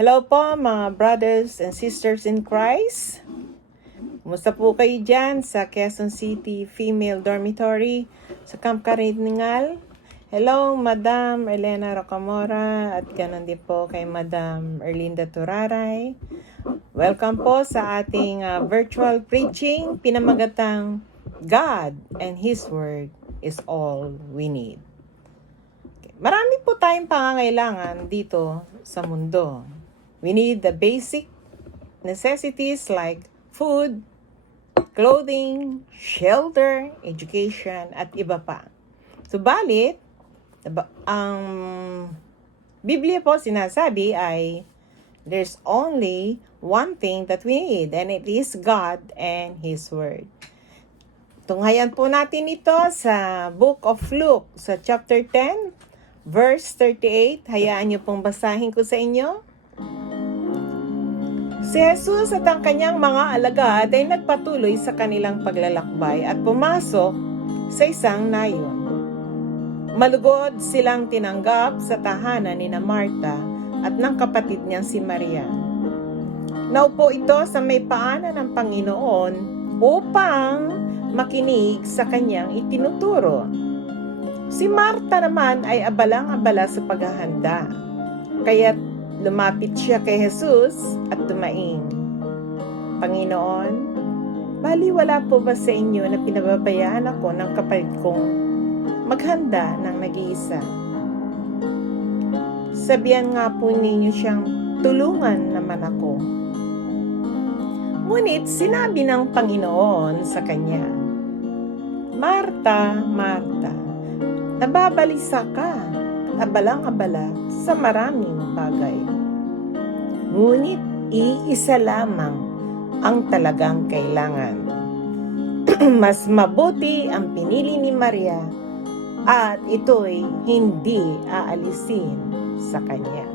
Hello po mga brothers and sisters in Christ. Kumusta po kayo dyan sa Quezon City Female Dormitory sa Camp Karingal? Hello Madam Elena Rocamora at ganon din po kay Madam Erlinda Turaray. Welcome po sa ating virtual preaching pinamagatang God and His Word is all we need. Marami po tayong pangangailangan dito sa mundo. We need the basic necessities like food, clothing, shelter, education, at iba pa. Subalit, ang Biblia po sinasabi ay there's only one thing that we need, and it is God and His Word. Tunghayan po natin ito sa Book of Luke, sa chapter 10, verse 38. Hayaan niyo pong basahin ko sa inyo. Si Jesus at ang kanyang mga alagad ay nagpatuloy sa kanilang paglalakbay at pumasok sa isang nayon. Malugod silang tinanggap sa tahanan ni Marta at ng kapatid niyang si Maria. Naupo ito sa may paanan ng Panginoon upang makinig sa kanyang itinuturo. Si Marta naman ay abalang-abala sa paghahanda, kaya't lumapit siya kay Jesus at tumaing. Panginoon, baliwala po ba sa inyo na pinababayaan ako ng kapatid kong maghanda ng nag-iisa? Sabihan nga po ninyo siyang tulungan naman ako. Ngunit sinabi ng Panginoon sa kanya, Marta, Marta, nababalisa ka, abalang-abala sa maraming bagay. Ngunit iisa lamang ang talagang kailangan. Mas mabuti ang pinili ni Maria at ito'y hindi aalisin sa kanya.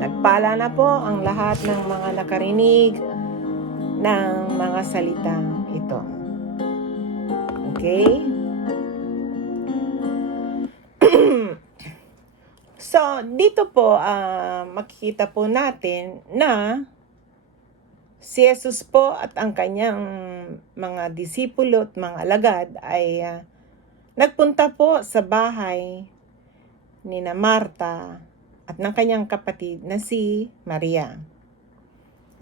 Nagpala na po ang lahat ng mga nakarinig ng mga salitang ito. Okay? So, dito po, makikita po natin na si Jesus po at ang kanyang mga disipulo at mga alagad ay nagpunta po sa bahay ni Marta at ng kanyang kapatid na si Maria.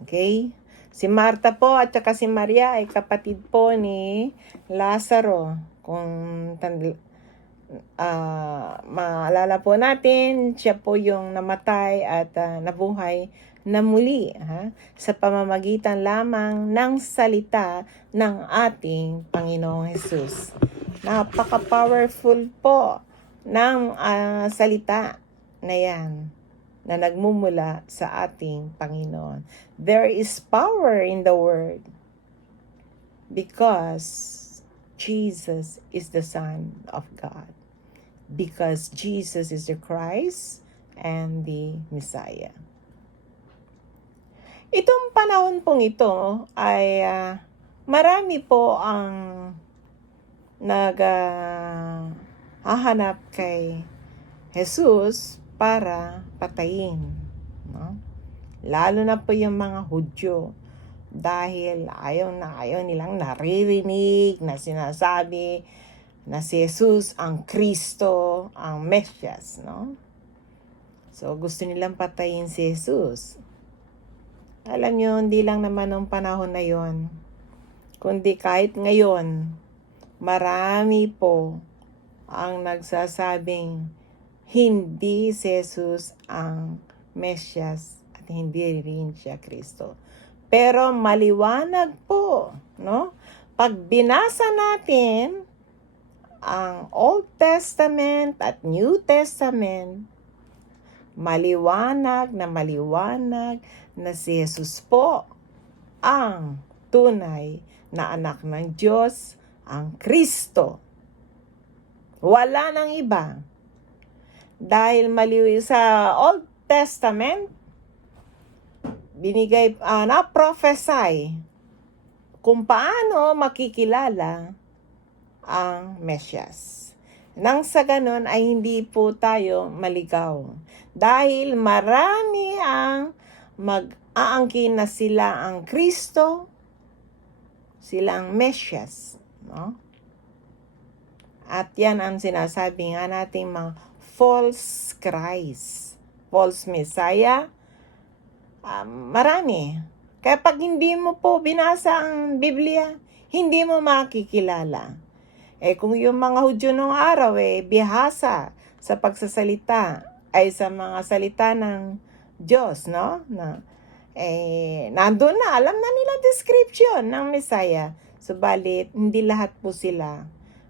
Okay? Si Marta po at saka si Maria ay kapatid po ni Lazaro. Kung maalala po natin, siya po yung namatay at nabuhay na muli sa pamamagitan lamang ng salita ng ating Panginoong Hesus. Napaka-powerful po ng salita na yan na nagmumula sa ating Panginoon. There is power in the Word because Jesus is the Son of God. Because Jesus is the Christ and the Messiah. Itong panahon pong ito ay marami po ang naghahanap kay Jesus para patayin. No? Lalo na po yung mga Hudyo. Dahil ayaw nilang naririnig na sinasabi na si Jesus ang Kristo, ang Mesyas, no? So, gusto nilang patayin si Jesus. Alam nyo, hindi lang naman ng panahon na yon, kundi kahit ngayon, marami po ang nagsasabing hindi si Jesus ang Mesyas at hindi rin siya Kristo. Pero maliwanag po, no? Pag binasa natin ang Old Testament at New Testament, maliwanag na si Jesus po ang tunay na anak ng Diyos, ang Kristo. Wala nang iba. Dahil sa Old Testament, binigay, na-prophesy kung paano makikilala ang Mesyas. Nang sa ganon ay hindi po tayo maligaw. Dahil marami ang mag-aangkin na sila ang Kristo, sila ang Mesyas, no? At yan ang sinasabi nga nating mga false Christ, false Messiah. Marami. Kaya pag hindi mo po binasa ang Biblia, hindi mo makikilala. Kung yung mga Hudyo nung araw, bihasa sa pagsasalita, ay sa mga salita ng Diyos, no? Nandun na, alam na nila description ng Messiah. Subalit, hindi lahat po sila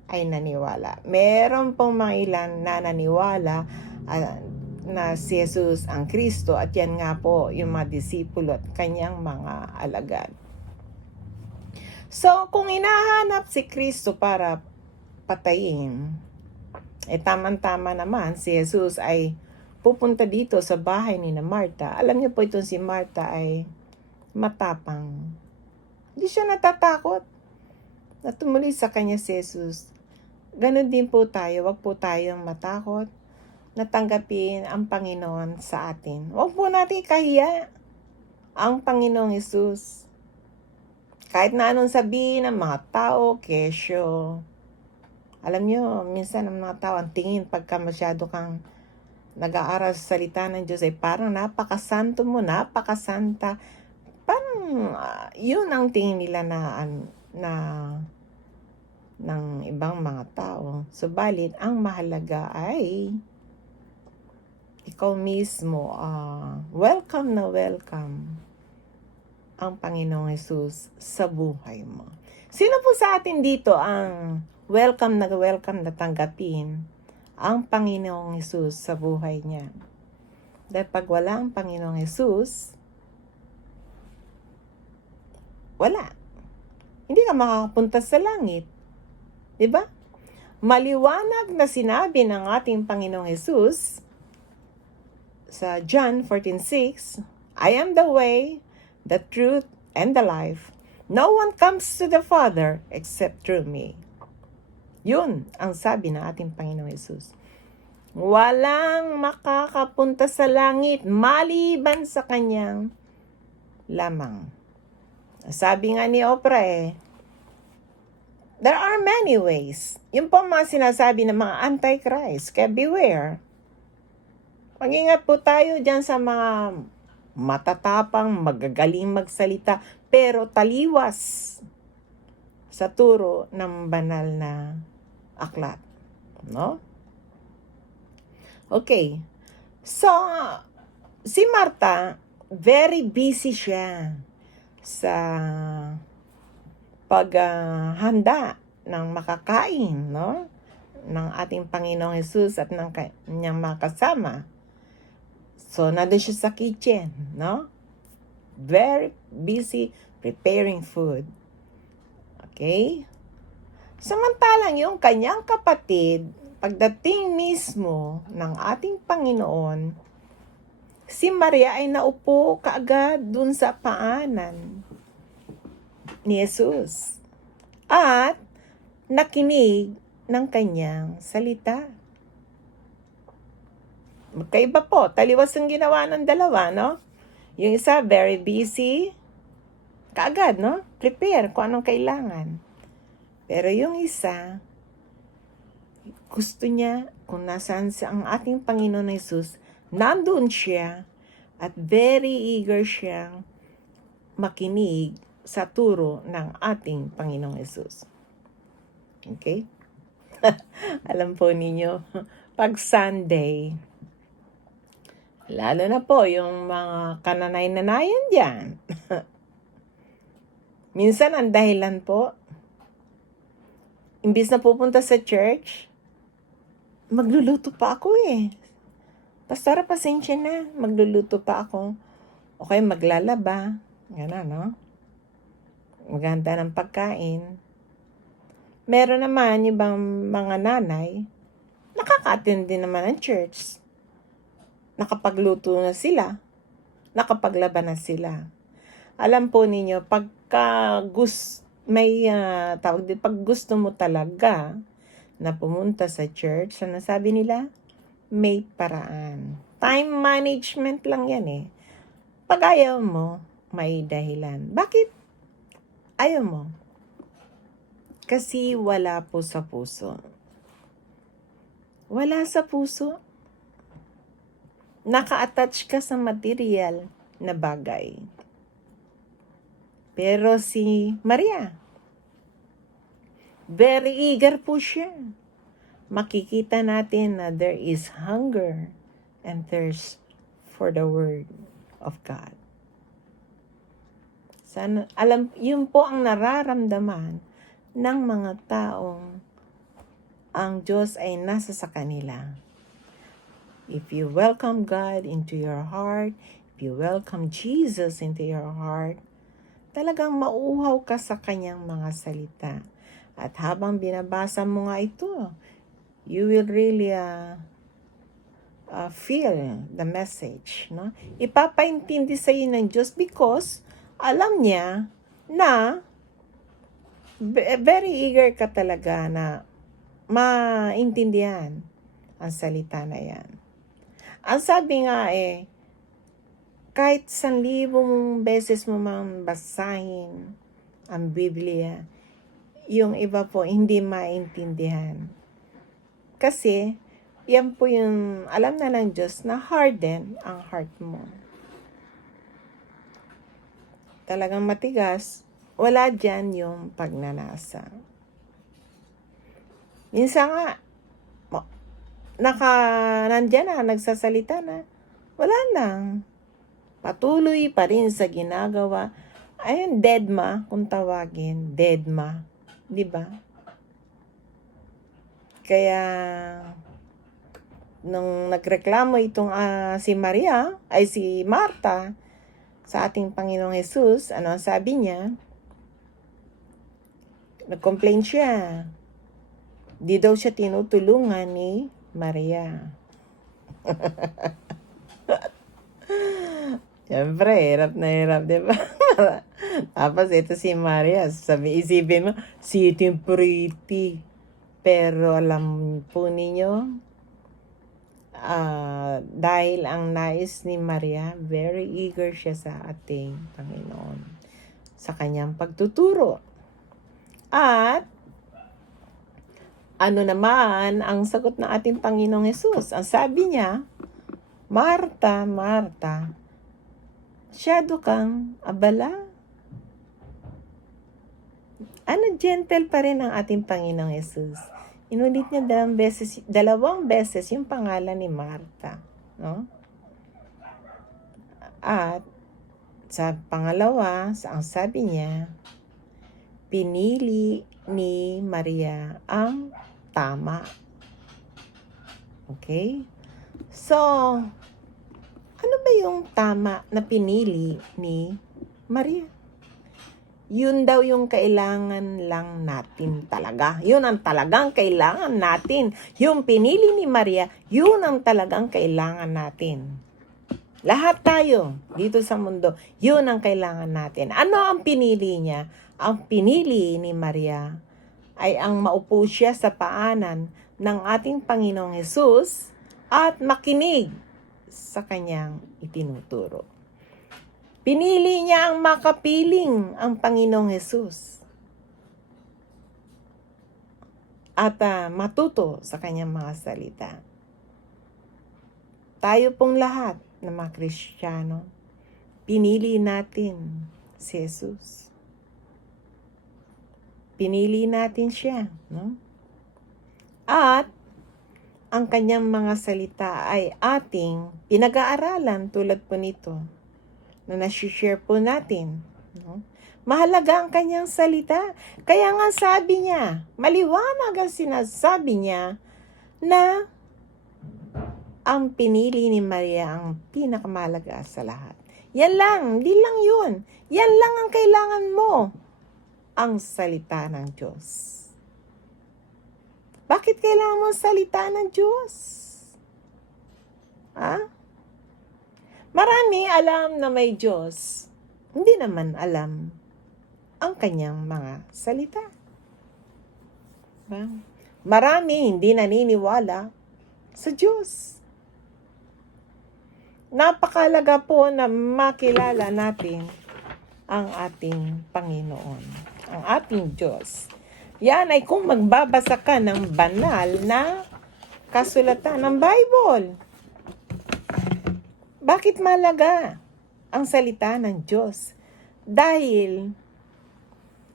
ay naniwala. Meron pong mga ilan na naniwala na si Jesus ang Kristo, at yan nga po yung mga disipulo at kanyang mga alagad. So, kung hinahanap si Kristo para patayin, tamang-tama naman si Jesus ay pupunta dito sa bahay ni Marta. Alam niyo po, itong si Marta ay matapang. Hindi siya natatakot na tumuli sa kanya si Jesus. Ganon din po tayo, wag po tayong matakot na tanggapin ang Panginoon sa atin. Wag po natin ikahiya ang Panginoong Jesus. Kahit na anong sabihin ng mga tao, kesyo. Alam nyo, minsan ang mga tao, ang tingin pagka masyado kang nag-aaral sa salita ng Diyos ay parang napakasanto mo, napakasanta. Parang yun ang tingin nila ng ibang mga tao. Subalit, ang mahalaga ay ikaw mismo, welcome na welcome ang Panginoong Jesus sa buhay mo. Sino po sa atin dito ang welcome na tanggapin ang Panginoong Jesus sa buhay niya? Dahil pag wala ang Panginoong Jesus, wala. Hindi ka makakapunta sa langit. Diba? Maliwanag na sinabi ng ating Panginoong Jesus sa John 14:6, I am the way, the truth, and the life. No one comes to the Father except through me. Yun ang sabi ng ating Panginoong Jesus. Walang makakapunta sa langit maliban sa kanyang lamang. Sabi nga ni Oprah, there are many ways. Yun po mga sinasabi ng mga antichrist. Kaya beware. Mag-ingat po tayo dyan sa mga matatapang, magagaling magsalita, pero taliwas sa turo ng banal na aklat. No? Okay. So, si Marta, very busy siya sa paghanda ng makakain, no? Ng ating Panginoong Jesus at ng kanyang mga kasama. So, nandun siya sa kitchen, no? Very busy preparing food. Okay? Samantalang yung kanyang kapatid, pagdating mismo ng ating Panginoon, si Maria ay naupo kaagad dun sa paanan ni Jesus at nakinig ng kanyang salita. Magkaiba po, taliwas ang ginawa ng dalawa, no? Yung isa, very busy, kaagad, no? Prepare kung anong kailangan. Pero yung isa, gusto niya kung nasaan ang ating Panginoon Jesus, nandun siya at very eager siyang makinig sa turo ng ating Panginoong Jesus. Okay? Alam po ninyo, pag Sunday, lalo na po yung mga kananay-nanayan dyan. Minsan ang dahilan po, imbis na pupunta sa church, magluluto pa ako Pastora, pasensya na, magluluto pa ako. Okay, maglalaba. Gano'n, no? Maghanda ng pagkain. Meron naman ibang mga nanay, nakaka-attend din naman ng church. Nakapagluto na sila. Nakapaglaba na sila. Alam po ninyo, pag gusto mo talaga na pumunta sa church, ano sabi nila? May paraan. Time management lang yan eh. Pag ayaw mo, may dahilan. Bakit ayaw mo? Kasi wala po sa puso. Wala sa puso. Naka-attach ka sa material na bagay. Pero si Maria, very eager po siya. Makikita natin na there is hunger and thirst for the Word of God. Sana, yun po ang nararamdaman ng mga taong ang Diyos ay nasa sa kanila. If you welcome God into your heart, if you welcome Jesus into your heart, talagang mauuhaw ka sa kanyang mga salita. At habang binabasa mo nga ito, you will really feel the message. No? Ipapaintindi sa iyo ng Diyos because alam niya na very eager ka talaga na maintindihan ang salita na yan. Ang sabi nga kahit 1,000 beses mo mang basahin ang Biblia, yung iba po hindi maintindihan. Kasi, yan po yung alam na ng Diyos na harden ang heart mo. Talagang matigas, wala dyan yung pagnanasa. Minsan nga, nandyan na, nagsasalita na, wala lang. Patuloy pa rin sa ginagawa. Ayun, deadma, kung tawagin, deadma. Diba? Kaya, nung nagreklamo itong si Maria, ay si Marta, sa ating Panginoong Jesus, ano sabi niya? Nag-complain siya. Di daw siya tinutulungan ni Maria. Siyempre, hirap na hirap, di ba? Tapos ito si Maria, isipin mo, sitting pretty. Pero alam po ninyo, dahil ang nais ni Maria, very eager siya sa ating Panginoon, sa kanyang pagtuturo. At, ano naman ang sagot ng ating Panginoong Jesus? Ang sabi niya, Marta, Marta, masyado kang abala. Gentle pa rin ang ating Panginoong Jesus. Inulit niya dalawang beses yung pangalan ni Marta. No? At sa pangalawa, ang sabi niya, pinili ni Maria ang tama. Okay? So, ano ba yung tama na pinili ni Maria? Yun daw yung kailangan lang natin talaga. Yun ang talagang kailangan natin. Yung pinili ni Maria, yun ang talagang kailangan natin. Lahat tayo dito sa mundo, yun ang kailangan natin. Ano ang pinili niya? Ang pinili ni Maria ay ang maupo siya sa paanan ng ating Panginoong Jesus at makinig sa kanyang itinuturo. Pinili niya ang makapiling ang Panginoong Jesus at matuto sa kanyang mga salita. Tayo pong lahat na mga Kristiyano, pinili natin si Jesus. Pinili natin siya, no? At ang kanyang mga salita ay ating pinag-aaralan tulad po nito na nasi-share po natin, no? Mahalaga ang kanyang salita. Kaya nga sabi niya, maliwanag ang sinasabi niya na ang pinili ni Maria ang pinakamahalaga sa lahat. Yan lang, hindi lang yun. Yan lang ang kailangan mo. Ang salita ng Diyos. Bakit kailangan mo salita ng Diyos? Marami alam na may Diyos. Hindi naman alam ang kanyang mga salita. Marami hindi naniniwala sa Diyos. Napakalaga po na makilala natin ang ating Panginoon, ang ating Diyos. Yan ay kung magbabasa ka ng banal na kasulatan ng Bible. Bakit malaga ang salita ng Diyos? Dahil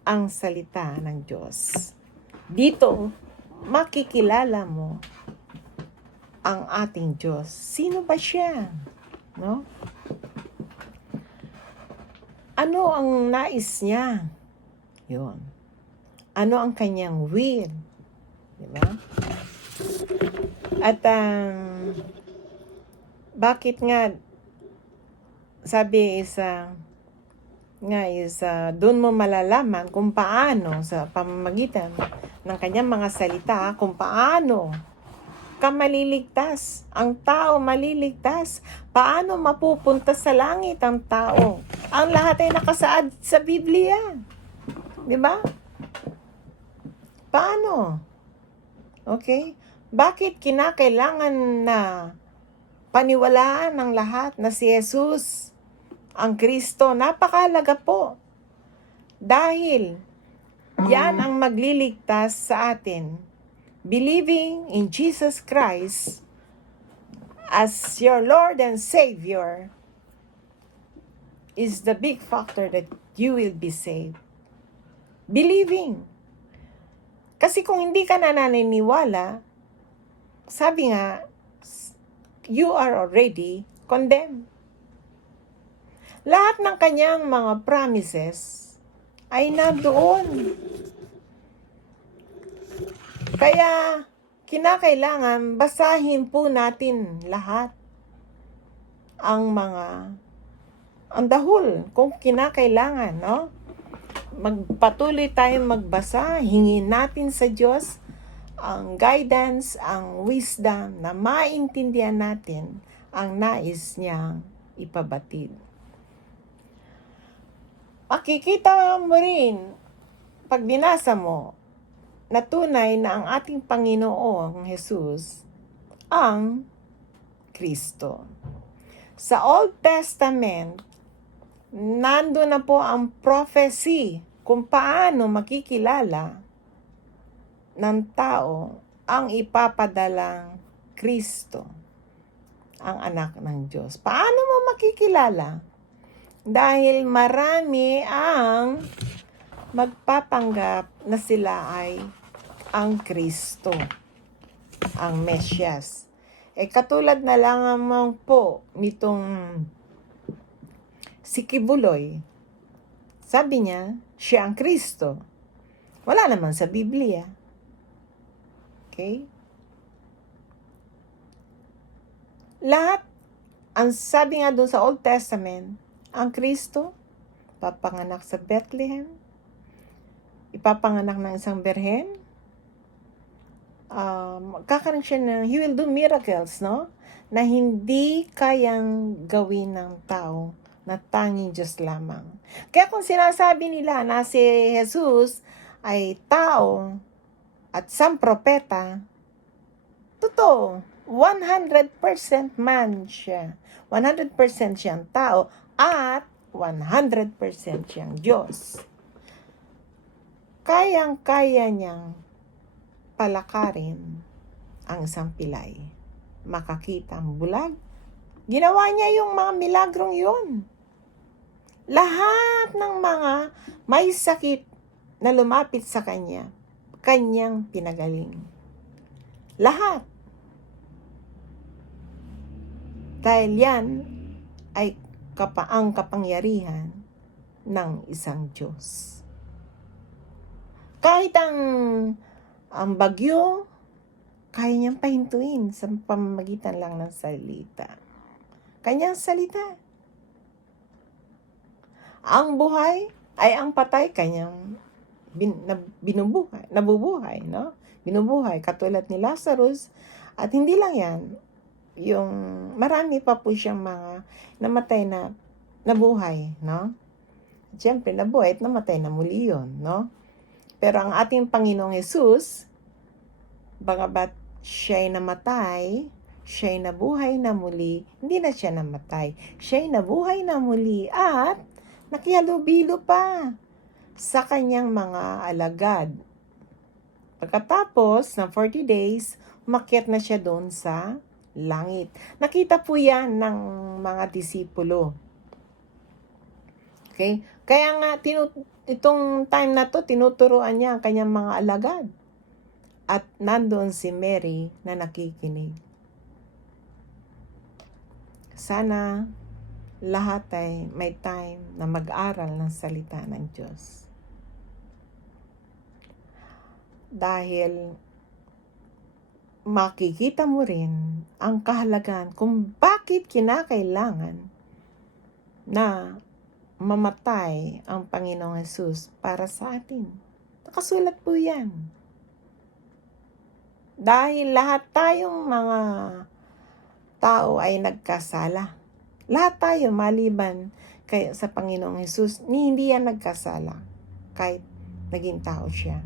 ang salita ng Diyos, dito makikilala mo ang ating Diyos. Sino ba siya? No? Ano ang nais niya? Yun. Ano ang kanyang will? Diba? At bakit nga sabi doon mo malalaman kung paano sa pamamagitan ng kanyang mga salita, kung paano ka maliligtas, ang tao maliligtas, paano mapupunta sa langit ang tao. Ang lahat ay nakasaad sa Biblia. Di ba? Paano? Okay? Bakit kinakailangan na paniwalaan ng lahat na si Jesus, ang Kristo? Napakahalaga po. Dahil yan ang magliligtas sa atin. Believing in Jesus Christ as your Lord and Savior is the big factor that you will be saved. Believing. Kasi kung hindi ka na naniniwala, sabi nga, you are already condemned. Lahat ng kanyang mga promises ay nandoon. Kaya, kinakailangan basahin po natin lahat ang dahul kung kinakailangan, no? Magpatuloy tayong magbasa, hingin natin sa Diyos ang guidance, ang wisdom na maintindihan natin ang nais niyang ipabatid. Makikita mo rin, pag binasa mo, na tunay na ang ating Panginoong Jesus ang Kristo. Sa Old Testament, nando na po ang prophecy kung paano makikilala ng tao ang ipapadalang Kristo, ang anak ng Diyos. Paano mo makikilala? Dahil marami ang magpapanggap na sila ay ang Kristo, ang Mesyas. Katulad na lang po nitong si Kibuloy. Sabi niya, siya ang Kristo. Wala naman sa Biblia. Okay? Lahat, ang sabi nga doon sa Old Testament, ang Kristo, papanganak sa Bethlehem, ipapanganak ng isang berhen, kakaroon siya he will do miracles, no? Na hindi kayang gawin ng tao na tanging Diyos lamang. Kaya kung sinasabi nila na si Jesus ay tao at isang propeta, totoo, 100% man siya. 100% siyang tao at 100% siyang Diyos. Kayang-kaya niyang palakarin ang isang pilay. Makakita ang bulag. Ginawa niya yung mga milagrong yun. Lahat ng mga may sakit na lumapit sa kanya, kanyang pinagaling. Lahat. Dahil yan ay ang kapangyarihan ng isang Diyos. Kahit ang bagyo, kaya niyang pahintuin sa pamamagitan lang ng salita. Kanyang salita. Ang buhay ay ang patay, kanyang nabubuhay, no? Binubuhay, katulad ni Lazarus. At hindi lang yan, yung marami pa po siyang mga namatay na nabuhay, no? Siyempre, nabuhay at namatay na muli yun, no? Pero ang ating Panginoong Jesus, bagamat siya'y namatay, Siya'y nabuhay na muli, hindi na siya namatay. Siya'y nabuhay na muli at nakihalubilo pa sa kanyang mga alagad. Pagkatapos ng 40 days, umakyat na siya doon sa langit. Nakita po yan ng mga disipulo. Okay? Kaya nga, itong time na to, tinuturuan niya ang kanyang mga alagad. At nandoon si Mary na nakikinig. Sana lahat ay may time na mag-aral ng salita ng Diyos. Dahil makikita mo rin ang kahalagan kung bakit kinakailangan na mamatay ang Panginoong Hesus para sa atin. Nakasulat po yan. Dahil lahat tayong mga tao ay nagkasala. Lahat tayo maliban sa Panginoong Hesus, hindi yan nagkasala kahit naging tao siya.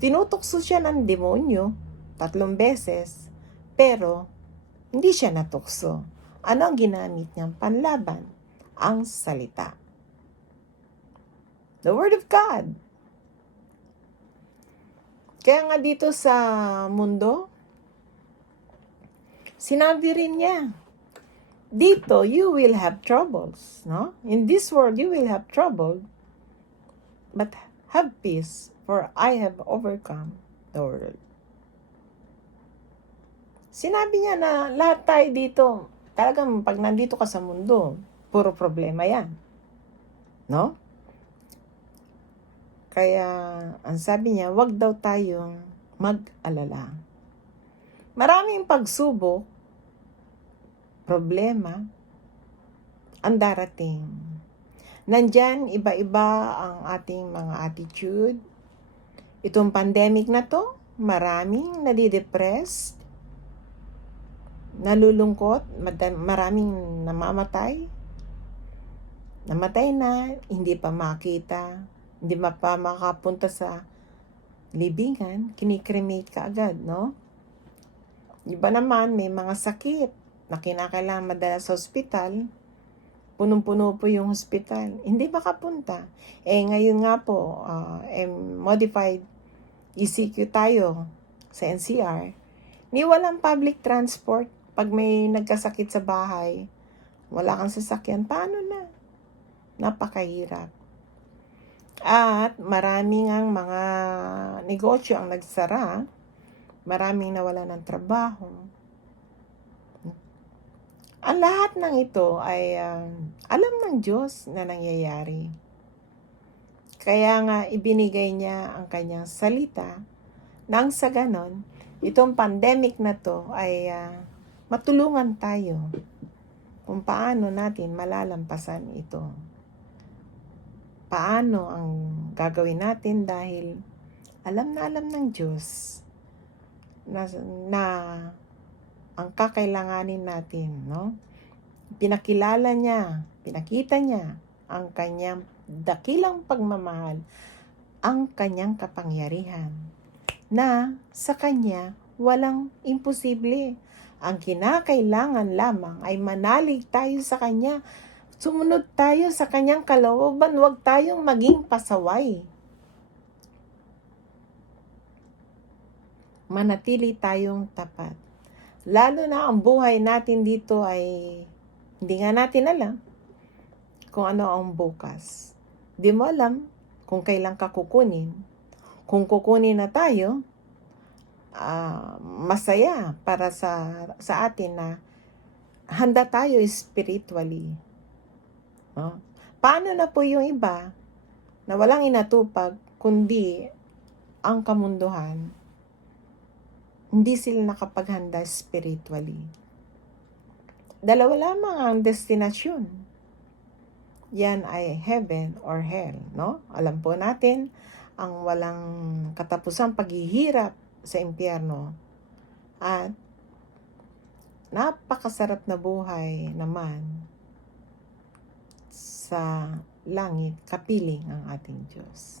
Tinutukso siya ng demonyo 3 beses, pero hindi siya natukso. Ano ang ginamit niyang panlaban? Ang salita. The Word of God. Kaya nga dito sa mundo, sinabi rin niya, dito you will have troubles, no? In this world you will have trouble, but have peace, for I have overcome the world. Sinabi niya na lahat tayo dito, talagang pag nandito ka sa mundo, puro problema yan, no? Kaya, ang sabi niya, wag daw tayong mag-alala. Maraming pagsubok, problema, ang darating. Nandyan, iba-iba ang ating mga attitude. Itong pandemic na to, maraming nadidepressed, nalulungkot, maraming namamatay. Namatay na, hindi pa makita, hindi pa makapunta sa libingan, kinikremate ka agad, no? Iba naman, may mga sakit na kinakailangan madala sa ospital, punong-puno po yung hospital, hindi makapunta. Ngayon nga po, modified ECQ tayo sa NCR, ni walang public transport. Pag may nagkasakit sa bahay, wala kang sasakyan, paano na? Napakahirap. At maraming ang mga negosyo ang nagsara, maraming nawala ng trabaho. Ang lahat ng ito ay alam ng Diyos na nangyayari. Kaya nga ibinigay niya ang kanyang salita nang sa ganon, itong pandemic na to ay matulungan tayo kung paano natin malalampasan ito. Paano ang gagawin natin dahil alam ng Diyos na ang kakailanganin natin, no? Pinakilala niya, pinakita niya ang kanyang dakilang pagmamahal, ang kanyang kapangyarihan, na sa kanya walang imposible. Ang kinakailangan lamang ay manalig tayo sa kanya, sumunod tayo sa kanyang kalooban, huwag tayong maging pasaway. Manatili tayong tapat. Lalo na ang buhay natin dito ay hindi nga natin alam kung ano ang bukas. Di mo alam kung kailan ka kukunin. Kung kukunin na tayo, masaya para sa atin na handa tayo spiritually. No? Paano na po yung iba na walang inatupag kundi ang kamunduhan? Hindi sila nakapaghanda spiritually. Dalawa lamang ang destinasyon. Yan ay heaven or hell, no? Alam po natin ang walang katapusang paghihirap sa impyerno at napakasarap na buhay naman sa langit, kapiling ang ating Diyos.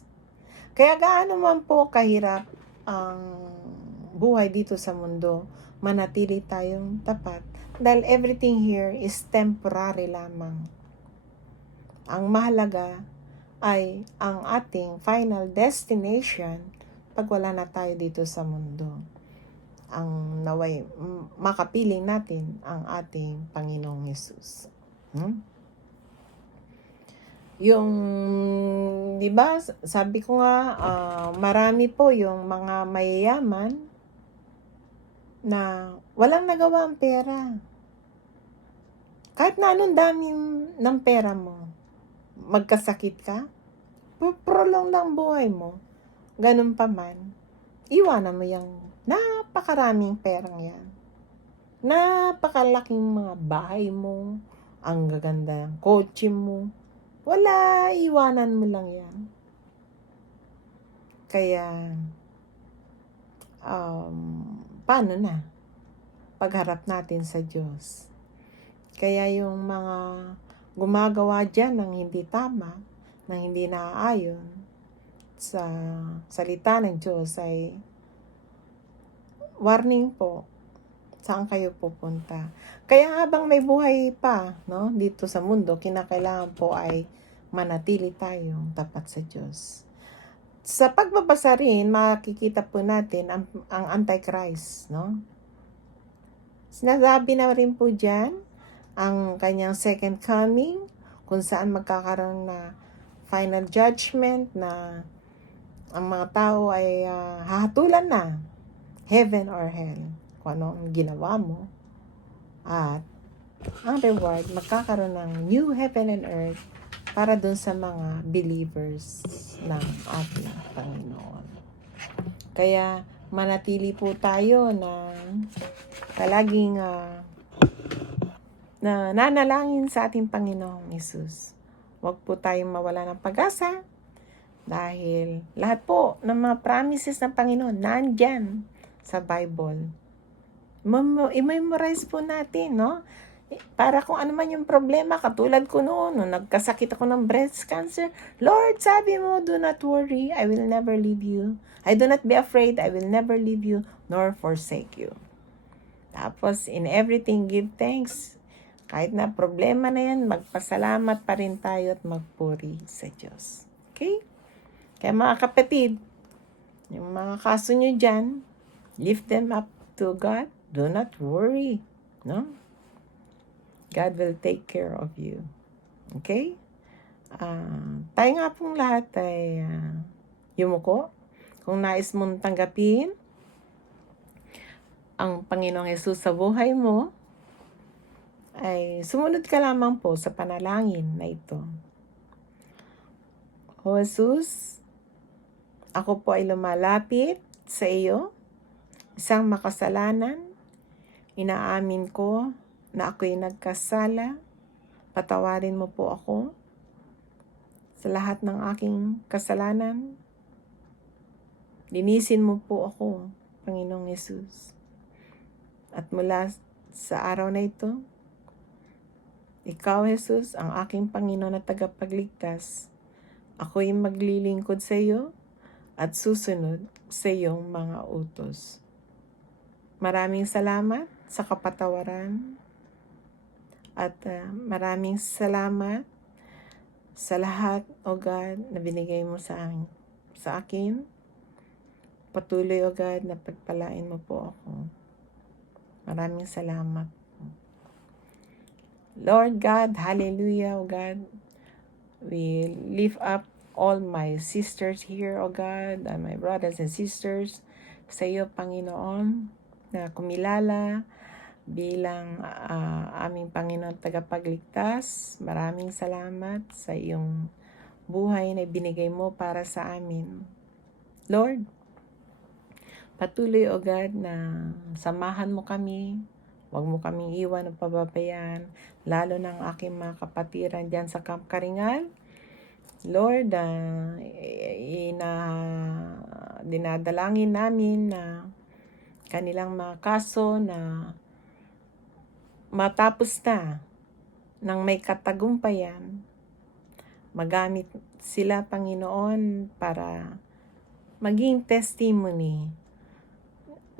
Kaya gaano man po kahirap ang buhay dito sa mundo, manatili tayong tapat. Dahil everything here is temporary lamang. Ang mahalaga ay ang ating final destination pag wala na tayo dito sa mundo. Ang naway makapiling natin ang ating Panginoong Hesus. Yung, di ba, sabi ko nga, marami po yung mga mayayaman na walang nagawa ang pera. Kahit na anong dami ng pera mo, magkasakit ka, prolong lang buhay mo, ganun pa man, iwanan mo yung napakaraming perang yan. Napakalaking mga bahay mo, ang gaganda ng kotse mo, wala, iwanan mo lang yan. Kaya, paano na? Pagharap natin sa Diyos. Kaya yung mga gumagawa dyan ng hindi tama, ng hindi naaayon sa salita ng Diyos ay warning po, saan kayo pupunta. Kaya habang may buhay pa, no, dito sa mundo, kinakailangan po ay manatili tayong tapat sa Diyos. Sa pagbabasa rin, makikita po natin ang Antichrist, no? Sinasabi na rin po dyan ang kanyang second coming, kung saan magkakaroon na final judgment na ang mga tao ay hahatulan na heaven or hell kung ano ang ginawa mo, at ang reward magkakaroon ng new heaven and earth para dun sa mga believers ng ating Panginoon. Kaya manatili po tayo na palaging na nanalangin sa ating Panginoong Hesus. Huwag po tayong mawala ng pag-asa dahil lahat po ng mga promises ng Panginoon nandyan sa Bible. I-memorize po natin, no? Para kung ano man yung problema, katulad ko noon, nung nagkasakit ako ng breast cancer, Lord, sabi mo, do not worry, I will never leave you. I do not be afraid, I will never leave you, nor forsake you. Tapos, in everything, give thanks. Kahit na problema na yan, magpasalamat pa rin tayo at magpuri sa Diyos. Okay? Kaya mga kapatid, yung mga kaso nyo dyan, lift them up to God. Do not worry. No? God will take care of you. Okay? Tayo nga pong lahat ay yumuko. Kung nais mong tanggapin ang Panginoong Hesus sa buhay mo, ay sumunod ka lamang po sa panalangin na ito. O Jesus, ako po ay lumalapit sa iyo, isang makasalanan. Inaamin ko na ako'y nagkasala. Patawarin mo po ako sa lahat ng aking kasalanan. Linisin mo po ako, Panginoong Hesus. At mula sa araw na ito, Ikaw, Hesus, ang aking Panginoon at tagapagligtas. Ako'y maglilingkod sa iyo at susunod sa iyong mga utos. Maraming salamat sa kapatawaran at maraming salamat sa lahat, O God, na binigay mo sa akin. Patuloy, O God, na pagpalain mo po ako. Maraming salamat. Lord God, hallelujah, O God. We lift up all my sisters here, O God, and my brothers and sisters sa iyo, Panginoon, na kumilala bilang aming Panginoon tagapagligtas. Maraming salamat sa iyong buhay na binigay mo para sa amin. Lord, patuloy, O God, na samahan mo kami. Huwag mo kaming iwan o pababayaan, lalo ng aking mga kapatiran dyan sa Camp Karingal. Lord, dinadalangin namin na kanilang mga kaso na matapos na ng may katagumpayan, magamit sila, Panginoon, para maging testimony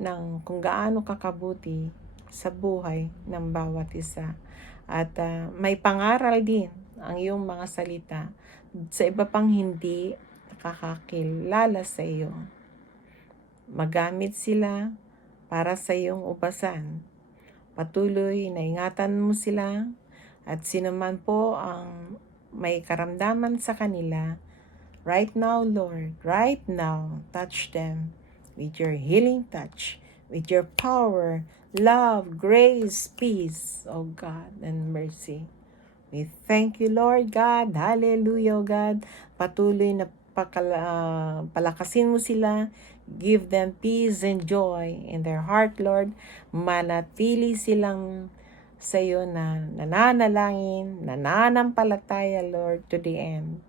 ng kung gaano kakabuti sa buhay ng bawat isa. At may pangaral din ang iyong mga salita sa iba pang hindi nakakakilala sa iyo. Magamit sila para sa iyong ubasan. Patuloy na ingatan mo sila at sino man po ang may karamdaman sa kanila, right now, Lord, right now, touch them with your healing touch, with your power, love, grace, peace, oh God, and mercy. We thank you, Lord God. Hallelujah, oh God. Patuloy na palakasin mo sila. Give them peace and joy in their heart, Lord. Manatili silang sa iyo na nananalangin, nananampalataya, Lord, to the end.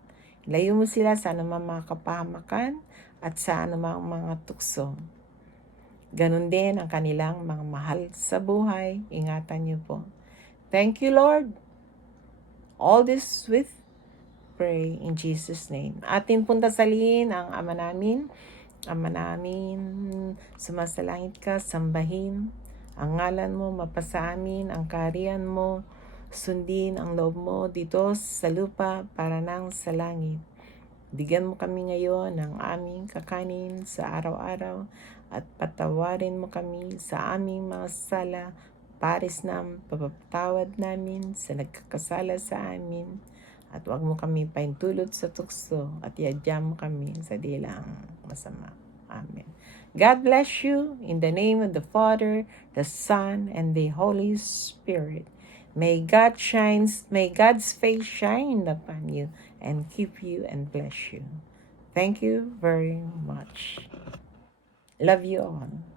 Layo mo sila sa anumang mga kapahamakan at sa anumang mga tukso. Ganon din ang kanilang mga mahal sa buhay. Ingatan niyo po. Thank you, Lord. All this with pray in Jesus' name. Atin pong dasalin ang Ama namin. Ama namin, sumasalangit ka, sambahin ang ngalan mo, mapasa amin ang kaharian mo, sundin ang loob mo dito sa lupa para nang sa langit. Bigyan mo kami ngayon ng aming kakanin sa araw-araw at patawarin mo kami sa aming mga sala, pares ng papatawad namin sa nagkakasala sa amin. At huwag mo kami paintulot sa tukso at iadya mo kami sa dilang masama. Amen. God bless you in the name of the Father, the Son, and the Holy Spirit. May God's face shine upon you and keep you and bless you. Thank you very much. Love you all.